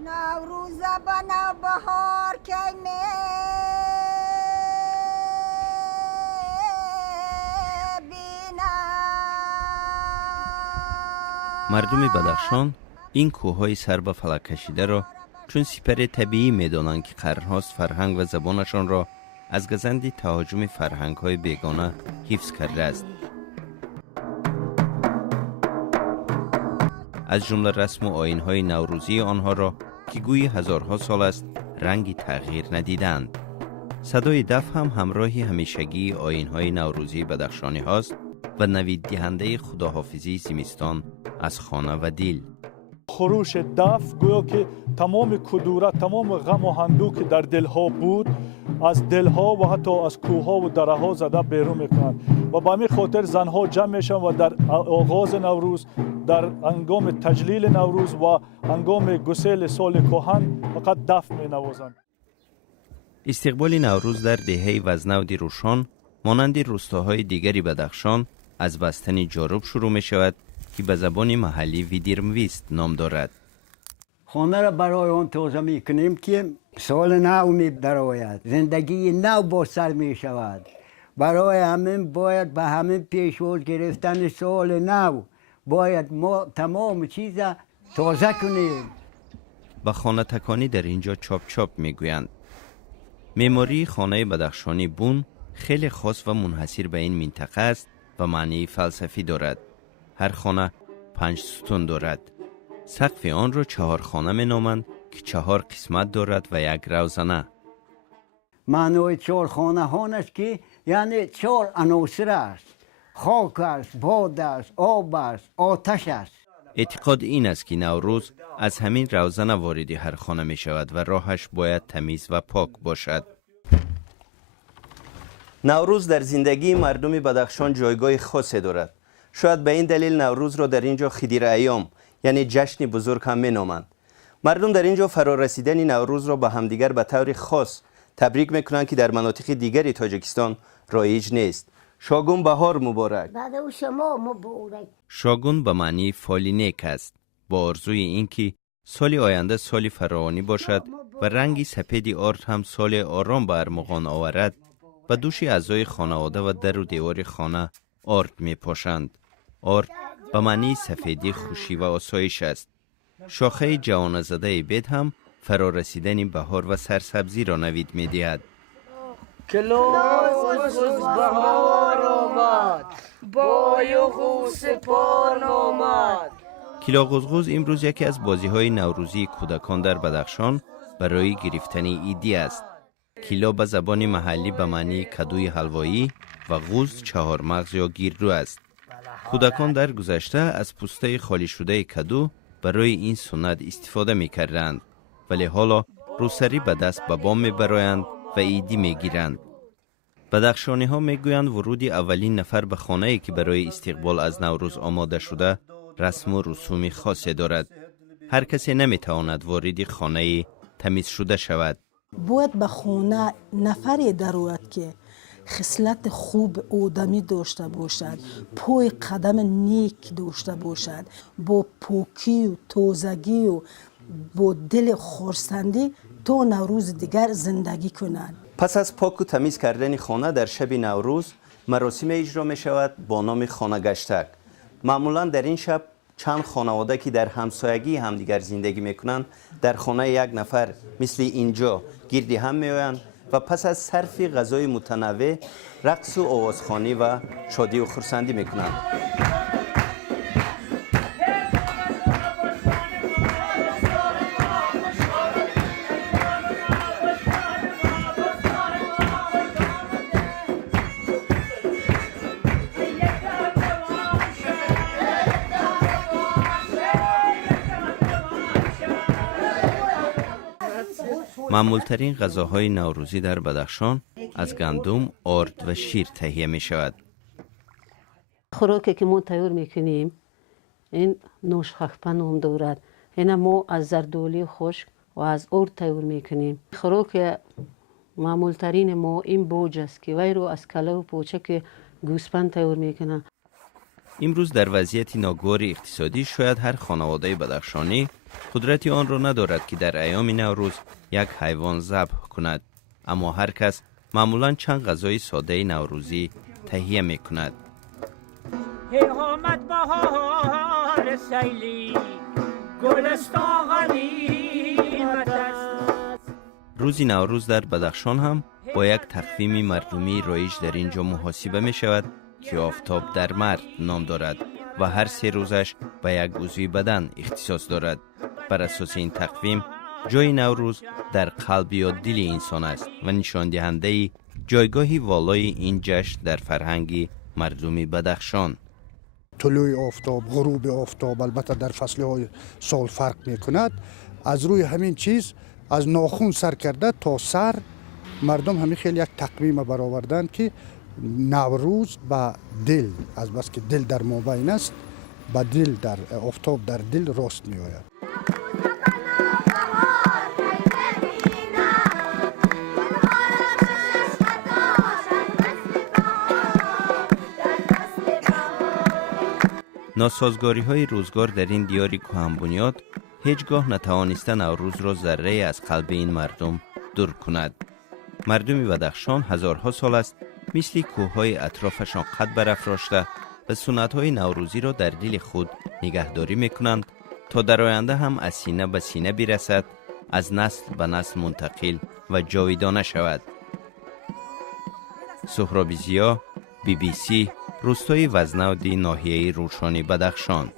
نوروز بنا بهار که می مردم بدخشان این کوههای سر به فلک کشیده را چون سپر طبیعی می‌دانند که قرن‌هاست فرهنگ و زبانشان را از گزند تهاجم فرهنگ‌های بیگانه حفظ کرده است. از جمله رسم و آیین‌های نوروزی آنها را که گویی هزارها سال است رنگی تغییر ندیدند. صدای دف هم همراهی همیشگی آیین‌های نوروزی بدخشانی هاست و نوید دهنده خداحافظی زمستان از خانه و دل. خروش دف گویا که تمام کدورت، تمام غم و هندو که در دلها بود از دلها و حتی از کوهها و دره‌ها زده بیرون میکنند و به همین خاطر زنها جمع میشن و در آغاز نوروز، در هنگام تجلیل نوروز و هنگام گسیل سال کهن فقط دف مینوازند. استقبال نوروز در دهه وزنود روشان مانند روستاهای دیگری بدخشان از بستن جارب شروع می شود که به زبان محلی ویدیرمویست نام دارد. خانه را برای آن تازه می کنیم که سال نو می درآید، زندگی نو با سر می شود. برای همین باید به همین پیشواز گرفتن سال نو باید ما تمام چیز تازه کنیم. به خانه تکانی در اینجا چاپ چاپ می گویند. معماری خانه بدخشانی بون خیلی خاص و منحصر به این منطقه است و معنی فلسفی دارد. هر خانه 5 ستون دارد. سقف آن را 4 خانه می نامند که 4 قسمت دارد و یک روزنه. معنای 4 خانه هان است که یعنی 4 عناصر است. خاک است، باد است، آب است، آتش است. اعتقاد این است که نوروز از همین روزنه وارد هر خانه می شود و راهش باید تمیز و پاک باشد. نوروز در زندگی مردم بدخشان جایگاه خاصی دارد. شاید به این دلیل نوروز را در اینجا خدیر ایام یعنی جشن بزرگ هم می نامند. مردم در اینجا فرارسیدن نوروز را به همدیگر به طور خاص تبریک میکنند که در مناطق دیگری تاجیکستان رایج نیست. شاگون بهار مبارک. بعد شما مبارک. شاگون به معنی فالی نیک است، با آرزوی اینکه سال آینده سال فراوانی باشد و رنگی سپید آرد هم سال آرام به ارمغان آورد و دوش اعضای خانواده و در و دیوار خانه آرد می پاشند. آرد به معنی سفیدی، خوشی و آسایش است. شاخه جوان زده بید هم فرارسیدن بهار و سرسبزی را نوید می دهد. کلاس بهار آمد، بای و خوس پان آمد. کلا غزغز امروز یکی از بازی‌های نوروزی کودکان در بدخشان برای گرفتن ایدی است. کلا به زبان محلی به معنی کدوی حلوایی و غوز 4 مغز یا گیردو است. کودکان در گذشته از پوسته خالی شده کدو برای این سنت استفاده می‌کردند، ولی حالا روسری به دست به بام می‌برند و ایدی می‌گیرند. بدخشانی ها میگویند ورود اولین نفر به خانه‌ای که برای استقبال از نوروز آماده شده رسم و رسوم خاصی دارد. هر کسی نمیتواند وارد خانه تمیز شده شود. باید به خانه نفری درآید که خصلت خوب آدمی داشته باشد، پای قدم نیک داشته باشد، با پاکی و تازگی و با دل خرسندی تا نوروز دیگر زندگی کنند. پس از پاک و تمیز کردن خانه در شب نوروز مراسم اجرا می شود با نام خانه گشتک. معمولا در این شب چند خانواده که در همسایگی همدیگر زندگی میکنند در خانه یک نفر مثل اینجا گردی هم میآیند و پس از صرف غذای متنوع رقص و آوازخوانی و شادی و خرسندی میکنند. معمولترین غذاهای نوروزی در بدخشان از گندم، آرد و شیر تهیه می شود. خوراکی که ما تیار میکنیم این نوشخخپه نام دارد. این ما از زردولی خشک و از آرد تیار میکنیم. خوراک معمولترین ما این بوج است که وی رو از کله و پوچک گوسفند تیار میکنن. امروز در وضعیت ناگوار اقتصادی شاید هر خانواده بدخشانی قدرتی آن را ندارد که در ایام نوروز یک حیوان ذبح کند، اما هر کس معمولاً چند غذای ساده نوروزی تهیه می کند. آمد بهار سیلی گلستان غنیمت است. روز نوروز در بدخشان هم با یک تقویم مردمی رایج در اینجا محاسبه می شود که آفتاب در مرد نام دارد و هر 3 روزش به یک عضوی بدن اختصاص دارد. بر اساس این تقویم جای نوروز در قلب یا دل انسان است و نشان دهنده جایگاهی والای این جشن در فرهنگ مردمی بدخشان. طلوع آفتاب، غروب آفتاب البته در فصلهای سال فرق می کند. از روی همین چیز از ناخن سر کرده تا سر مردم همین خیلی یک تقویم برآوردن که نوروز به دل، از بس که دل در مابین است، به دل در آفتاب در دل راست می آید. ناسازگاری های روزگار در این دیار کهن بنیاد هیچگاه نتوانسته نوروز را ذره از قلب این مردم دور کند. مردم بدخشان هزارها سال است مثل کوههای اطرافشان قد برافراشته و سنت‌های نوروزی را در دل خود نگهداری می‌کنند تا در آینده هم از سینه به سینه برسد، از نسل به نسل منتقل و جاودانه شود. سهراب زیا، BBC، روستای وزنودی، ناحیه روشانی بدخشان.